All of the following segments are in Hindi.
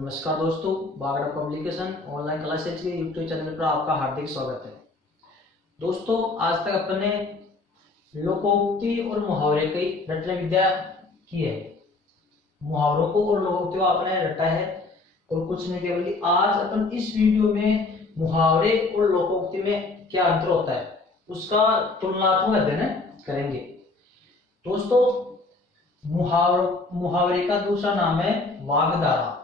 नमस्कार दोस्तों, बागड़ा पब्लिकेशन ऑनलाइन क्लासेज के यूट्यूब चैनल पर आपका हार्दिक स्वागत है। दोस्तों, आज तक अपने लोकोक्ति और मुहावरे की रटने विद्या की है। मुहावरों को और लोकोक्ति को आपने रटा है और कुछ नहीं, केवल आज अपन इस वीडियो में मुहावरे और लोकोक्ति में क्या अंतर होता है उसका तुलनात्मक अध्ययन करेंगे। दोस्तों, मुहावरे का दूसरा नाम है वाग्धारा।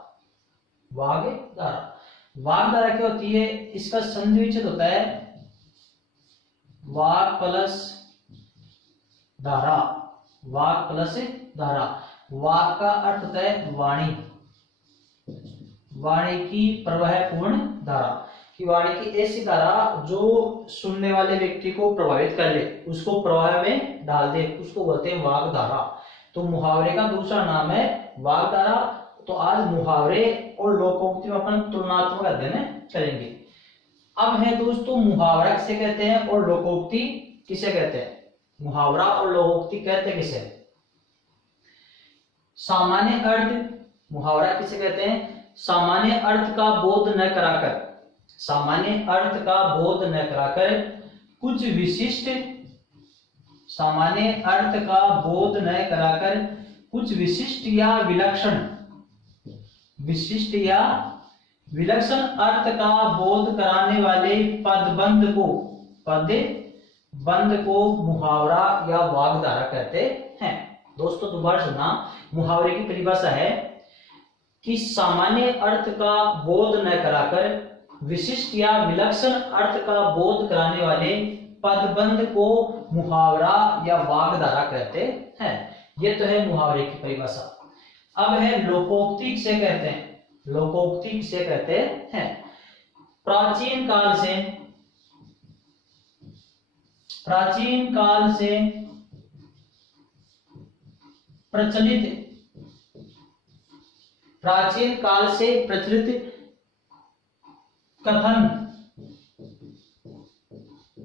वाग्धारा क्या होती है? इसका संधि विच्छेद होता है वाग प्लस धारा। वाग प्लस धारा। वाग का अर्थ होता है वाणी। वाणी की प्रवाहपूर्ण धारा, कि वाणी की ऐसी धारा जो सुनने वाले व्यक्ति को प्रभावित कर ले, उसको प्रवाह में डाल दे, उसको बोलते हैं वाग्धारा। तो मुहावरे का दूसरा नाम है वाग्धारा। तो आज मुहावरे और लोकोक्ति में अपन तुलनात्मक अध्ययन करेंगे। अब है दोस्तों, मुहावरा किसे कहते हैं और लोकोक्ति किसे कहते हैं? मुहावरा और लोकोक्ति कहते किसे? सामान्य अर्थ। मुहावरा किसे कहते हैं? सामान्य अर्थ का बोध न कराकर, सामान्य अर्थ का बोध न कराकर कुछ विशिष्ट, सामान्य अर्थ का बोध न कराकर कुछ विशिष्ट या विलक्षण अर्थ का बोध कराने वाले पदबंध को मुहावरा या वाग्धारा कहते हैं। दोस्तों, दोबारा सुना, मुहावरे की परिभाषा है कि सामान्य अर्थ का बोध न कराकर विशिष्ट या विलक्षण अर्थ का बोध कराने वाले पदबंध को मुहावरा या वाग्धारा कहते हैं। यह तो है मुहावरे की परिभाषा। अब है लोकोक्ति किसे कहते हैं? लोकोक्ति किसे कहते हैं? प्राचीन काल से प्रचलित कथन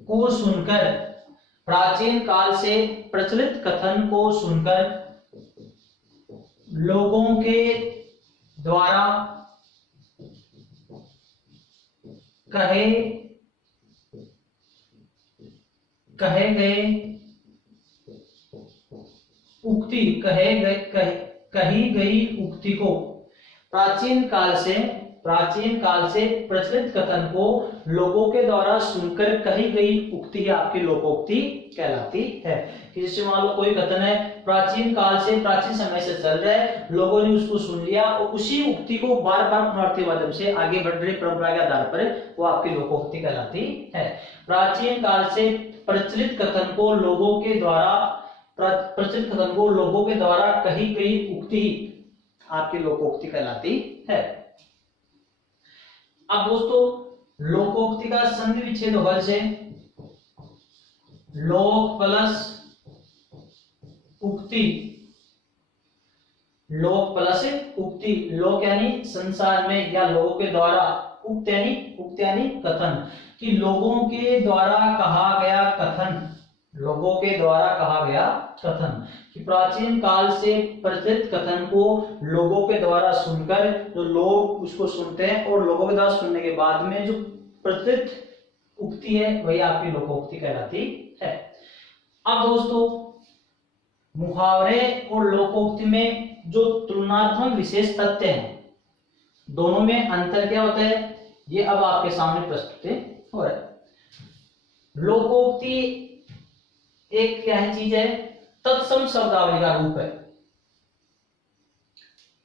को सुनकर, प्राचीन काल से प्रचलित कथन को सुनकर लोगों के द्वारा कहे गए उक्ति, कही गई उक्ति को, प्राचीन काल से प्रचलित कथन को लोगों के द्वारा सुनकर कही गई उक्ति आपकी लोकोक्ति कहलाती है। कि जैसे मान लो कोई कथन है, प्राचीन काल से, प्राचीन समय से चल रहा है, लोगों ने उसको सुन लिया और उसी उक्ति को बार बार पुनरावृत्ति माध्यम से आगे बढ़ रही परंपरा के आधार पर वो आपकी लोकोक्ति कहलाती है। प्राचीन काल से प्रचलित कथन को लोगों के द्वारा कही गई उक्ति आपकी लोकोक्ति कहलाती है। अब दोस्तों, लोकोक्ति का संधि विच्छेद होगा से लोक प्लस उक्ति। लोक प्लस उक्ति। लोक यानी संसार में या लोगों के द्वारा, उक्त यानी कथन, कि लोगों के द्वारा कहा गया कथन, लोगों के द्वारा कहा गया कथन, कि प्राचीन काल से प्रचलित कथन को लोगों के द्वारा सुनकर, जो लोग उसको सुनते हैं और लोगों के द्वारा सुनने के बाद में जो प्रचलित उक्ति है वही आपकी लोकोक्ति कहलाती है। अब दोस्तों, मुहावरे और लोकोक्ति में जो तुलनात्मक विशेष तथ्य हैं, दोनों में अंतर क्या होता है, ये अब आपके सामने प्रस्तुत हो रहा है। लोकोक्ति एक क्या है चीज है? तत्सम शब्दावली का रूप है।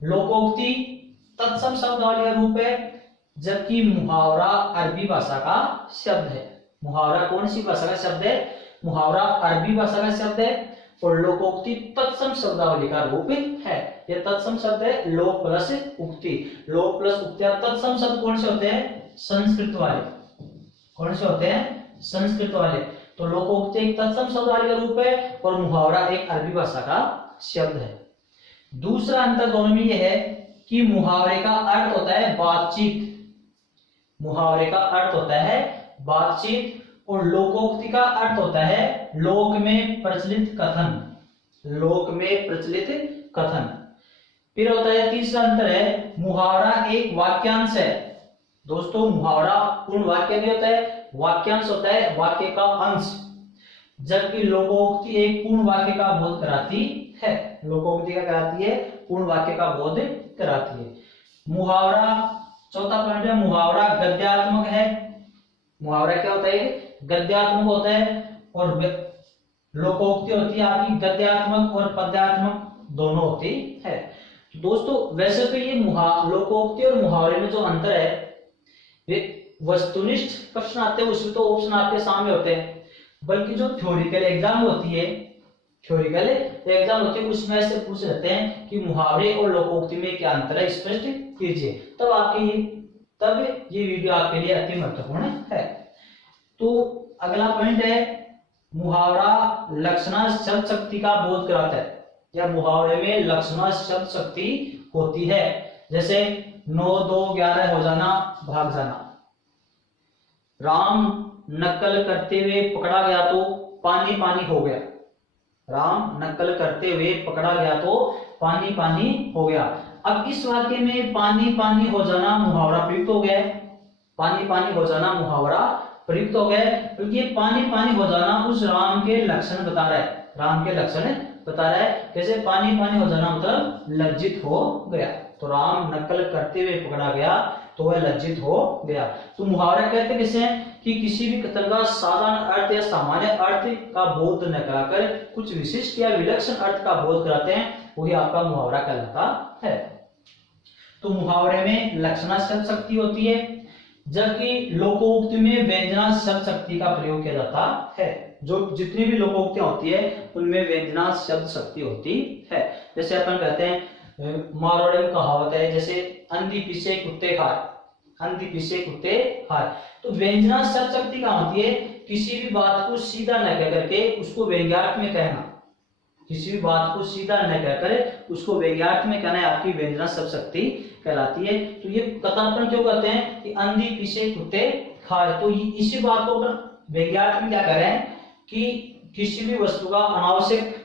लोकोक्ति तत्सम शब्दावली का रूप है, जबकि मुहावरा अरबी भाषा का शब्द है। मुहावरा कौन सी भाषा का शब्द है? मुहावरा अरबी भाषा का शब्द है और लोकोक्ति तत्सम शब्दावली का रूप है। यह तत्सम शब्द है लोक प्लस उक्ति। लोक प्लस उक्ति। तत्सम शब्द कौन से होते हैं? संस्कृत वाले। कौन से होते हैं? संस्कृत वाले। तो लोकोक्ति एक तत्सम शब्दावली का रूप है और मुहावरा एक अरबी भाषा का शब्द है। दूसरा अंतर दोनों में यह है कि मुहावरे का अर्थ होता है बातचीत। मुहावरे का अर्थ होता है बातचीत और लोकोक्ति का अर्थ होता है लोक में प्रचलित कथन। लोक में प्रचलित कथन। फिर होता है तीसरा अंतर है, मुहावरा एक वाक्यांश है। दोस्तों मुहावरा पूर्ण वाक्य नहीं होता है, वाक्यांश होता है, वाक्य का अंश। जबकि लोकोक्ति एक पूर्ण वाक्य का बोध कराती है। लोकोक्ति क्या कराती है? पूर्ण वाक्य का बोध कराती है। मुहावरा, चौथा पॉइंट है, मुहावरा गद्यात्मक है। मुहावरा क्या होता है? गद्यात्मक होता है। और लोकोक्ति होती है आपकी गद्यात्मक और पद्यात्मक दोनों होती है। दोस्तों वैसे तो ये लोकोक्ति और मुहावरे में जो अंतर है, वे वस्तुनिष्ठ प्रश्न आते हैं उसमें तो ऑप्शन आपके सामने होते हैं, बल्कि जो थ्योरिकल एग्जाम होती है, थ्योरिकल एग्जाम होती है उसमें से पूछ लेते हैं कि मुहावरे और लोकोक्ति में क्या अंतर है, स्पष्ट कीजिए। तब ये वीडियो आपके लिए अति महत्वपूर्ण है। तो अगला पॉइंट है, मुहावरा लक्षणा शब्द शक्ति का बोध कराता है, या मुहावरे में लक्षणा शब्द शक्ति होती है। जैसे 9 2 11 हो जाना, भाग जाना। राम नकल करते हुए पकड़ा गया तो पानी पानी हो गया। राम नकल करते हुए पकड़ा गया तो पानी पानी हो गया। अब इस वाक्य में पानी पानी हो जाना मुहावरा प्रयुक्त हो गया है। पानी पानी हो जाना मुहावरा प्रयुक्त हो गया है, क्योंकि पानी पानी हो जाना उस राम के लक्षण बता रहा है। राम के लक्षण बता रहा है। कैसे? पानी पानी हो जाना मतलब लज्जित हो गया। तो राम नकल करते हुए पकड़ा गया तो वह लज्जित हो गया। तो मुहावरा कहते किसे हैं कि किसी भी कथन का साधारण अर्थ या सामान्य अर्थ का बोध न कराकर कुछ विशिष्ट या विलक्षण अर्थ का बोध कराते हैं, वही आपका मुहावरा कहलाता है। तो मुहावरे में लक्षणा शब्द शक्ति होती है, जबकि लोकोक्ति में व्यंजना शब्द शक्ति का प्रयोग किया जाता है। जो जितनी भी लोकोक्तियां होती है उनमें व्यंजना शब्द शक्ति होती है। जैसे अपन कहते हैं, मारवाड़ी में कहावत है, जैसे अंधी पीछे कुत्ते खाए, अंधी पीछे कुत्ते खाए। तो व्यंजना शब्द शक्ति कहाँ होती है? किसी भी बात को सीधा न कह करके उसको व्यंग्यार्थ में कहना। किसी भी बात को सीधा न कहकर उसको व्यंग्यार्थ में कहना है, आपकी व्यंजना शब्द शक्ति कहलाती है। तो ये कथन अपन क्यों कहते हैं कि अंधी पीछे कुत्ते खाए? तो इसी बात को अपन व्यंग्यार्थ में क्या कह रहे हैं कि किसी भी वस्तु का अनावश्यक,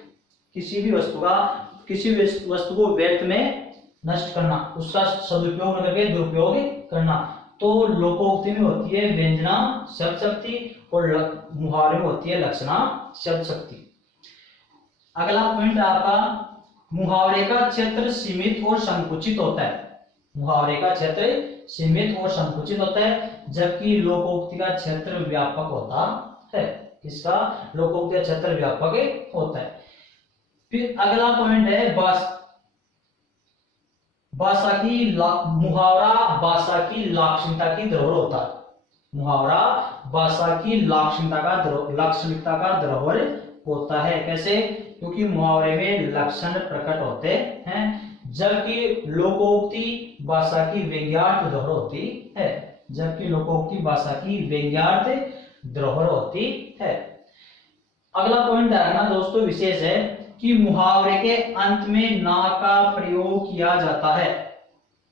किसी भी वस्तु को व्यर्थ में नष्ट करना, उसका सदुपयोग न करके दुरुपयोग करना। तो लोकोक्ति में होती है व्यंजना शब्द शक्ति और मुहावरे में होती है लक्षणा शब्द शक्ति। अगला पॉइंट आपका, मुहावरे का क्षेत्र सीमित और संकुचित होता है। मुहावरे का क्षेत्र सीमित और संकुचित होता है, जबकि लोकोक्ति का क्षेत्र व्यापक होता है। इसका लोकोक्ति का क्षेत्र व्यापक होता है। फिर अगला पॉइंट है मुहावरा भाषा की लाक्षणिकता की धरोहर होता है। मुहावरा भाषा की लाक्षणिकता का धरोहर होता है। कैसे? क्योंकि मुहावरे में लक्षण प्रकट होते हैं, जबकि लोकोक्ति भाषा की व्यंग्यार्थ धरोहर होती है। जबकि लोकोक्ति भाषा की व्यंग्यार्थ धरोहर होती है। अगला पॉइंट आएगा दोस्तों, विशेष है कि मुहावरे के अंत में ना का प्रयोग किया जाता है।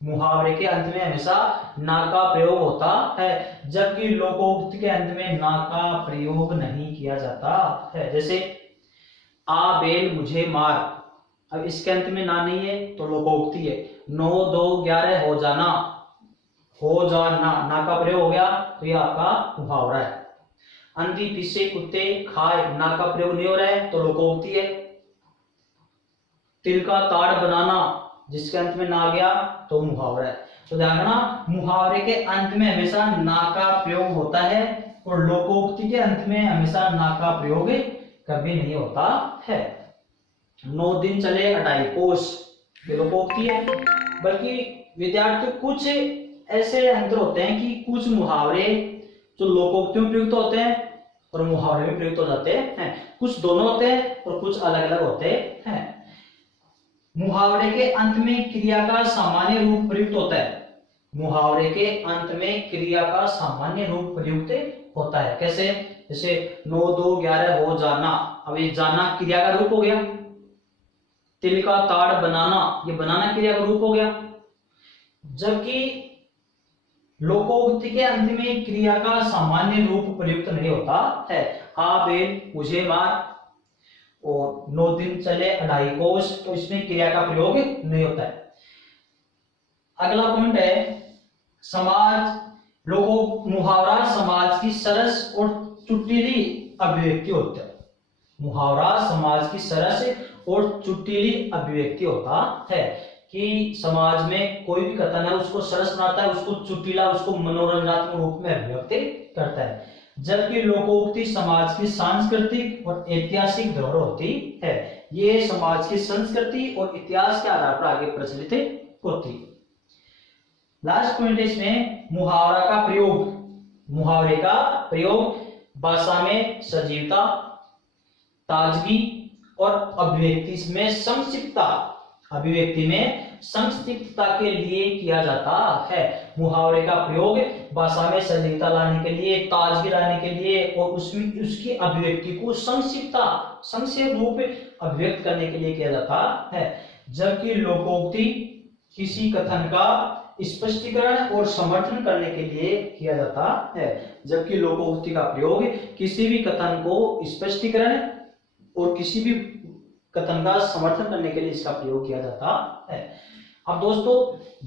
मुहावरे के अंत में हमेशा ना का प्रयोग होता है, जबकि लोकोक्ति के अंत में ना का प्रयोग नहीं किया जाता है। जैसे आ बेल मुझे मार, अब इसके अंत में ना नहीं है तो लोकोक्ति है। 9 2 11 हो जाना, हो जाना, ना का प्रयोग हो गया तो यह आपका मुहावरा है। अंधी पीछे कुत्ते खाए, ना का प्रयोग नहीं हो रहा है तो लोकोक्ति है। तिल का ताड़ बनाना, जिसके अंत में ना गया तो मुहावरा है। तो ध्यान रखना, मुहावरे के अंत में हमेशा ना का प्रयोग होता है और लोकोक्ति के अंत में हमेशा ना का प्रयोग कभी नहीं होता है। 9 दिन चले अटाई कोस, ये लोकोक्ति है। बल्कि विद्यार्थी कुछ ऐसे अंतर होते हैं कि कुछ मुहावरे जो लोकोक्तियों में प्रयुक्त होते हैं और मुहावरे में प्रयुक्त हो जाते हैं, कुछ दोनों होते हैं और कुछ अलग अलग होते हैं। मुहावरे के अंत में क्रिया का सामान्य रूप प्रयुक्त होता है। मुहावरे के अंत में क्रिया का सामान्य रूप प्रयुक्त होता है। कैसे? जैसे 9 2 11 हो जाना, अब ये जाना क्रिया का रूप हो गया। तिल का ताड़ बनाना, ये बनाना क्रिया का रूप हो गया। जबकि लोकोक्ति के अंत में क्रिया का सामान्य रूप प्रयुक्त नहीं होता है। आ बेल मुझे मार और 9 दिन चले अढ़ाई कोस, तो इसमें क्रिया का प्रयोग नहीं होता है। अगला पॉइंट है समाज लोगों मुहावरा समाज की सरस और चुटीली अभिव्यक्ति होता है। मुहावरा समाज की सरस और चुटीली अभिव्यक्ति होता है कि समाज में कोई भी कथन है उसको सरस बनाता है, उसको चुटीला, उसको मनोरंजनात्मक रूप में अभिव्यक्त करता है। जबकि लोकोक्ति समाज की सांस्कृतिक और ऐतिहासिक धरोहर होती है। ये समाज की संस्कृति और इतिहास के आधार पर आगे प्रचलित होती है। लास्ट पॉइंट इसमें मुहावरा का प्रयोग। मुहावरे का प्रयोग भाषा में सजीवता, ताजगी और अभिव्यक्ति में संक्षिप्तता के लिए किया जाता है। मुहावरे का प्रयोग भाषा में सजीवता लाने के लिए, ताजगी लाने के लिए और उसमें उसकी अभिव्यक्ति को संक्षेप रूप अभिव्यक्त करने के लिए किया जाता है। जबकि लोकोक्ति किसी कथन का स्पष्टीकरण और समर्थन करने के लिए किया जाता है। जबकि लोकोक्ति का प्रयोग किसी भी कथन को स्पष्टीकरण और किसी भी कथन का समर्थन करने के लिए इसका प्रयोग किया जाता है। अब दोस्तों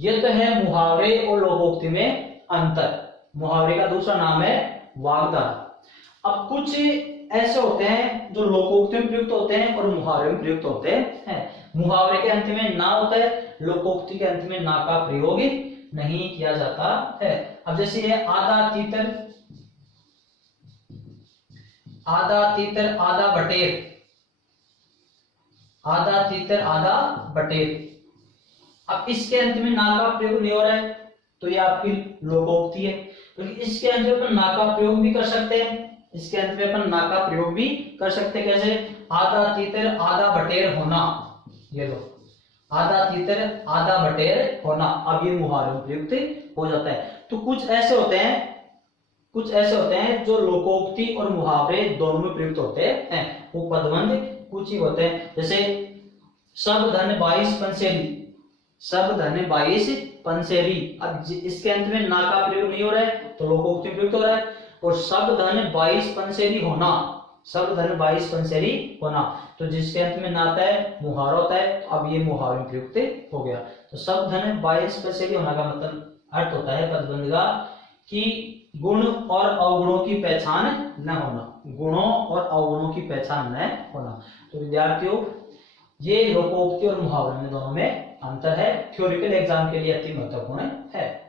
ये तो है मुहावरे और लोकोक्ति में अंतर। मुहावरे का दूसरा नाम है वाग्धारा। अब कुछ ऐसे होते हैं जो लोकोक्ति में प्रयुक्त होते हैं और मुहावरे में प्रयुक्त होते हैं। मुहावरे के अंत में ना होता है, लोकोक्ति के अंत में ना का प्रयोग नहीं किया जाता है। अब जैसे ये आधा तीतर आधा बटेर, आधा तीतर आधा बटेर। अब इसके अंत में ना का प्रयोग नहीं हो रहा है तो ये आपकी लोकोक्ति है। तो इसके अंत में अपन ना का प्रयोग भी कर सकते हैं, इसके अंत में अपन ना का प्रयोग भी कर सकते हैं। कैसे? आधा तीतर आधा बटेर होना, ये लो आधा तीतर आधा बटेर होना। अब ये मुहावरे में प्रयुक्त हो जाता है। तो कुछ ऐसे होते हैं जो लोकोक्ति और मुहावरे दोनों में प्रयुक्त होते हैं। वो पदबंध कुछ ही होते हैं। जैसे सब धन 22 पंसेरी, सब धन 22 पंसेरी। अब इसके अंत में ना का प्रयोग नहीं हो रहा है तो लोकोक्ति में प्रयुक्त हो रहा है। और सब धन 22 पंसेरी होना, सब धन 22 पंसेरी होना, तो जिसके अंत में ना आता है मुहावरा होता है। तो अब ये मुहावरे में प्रयुक्त हो गया। तो सब धन 22 पंसेरी होना का मतलब अर्थ होता है पदबंध का कि गुण और अवगुणों की पहचान न होना, गुणों और अवगुणों की पहचान न होना। तो विद्यार्थियों ये लोकोक्ति और मुहावरे में दोनों में अंतर है, थ्योरिकल एग्जाम के लिए अति महत्वपूर्ण है।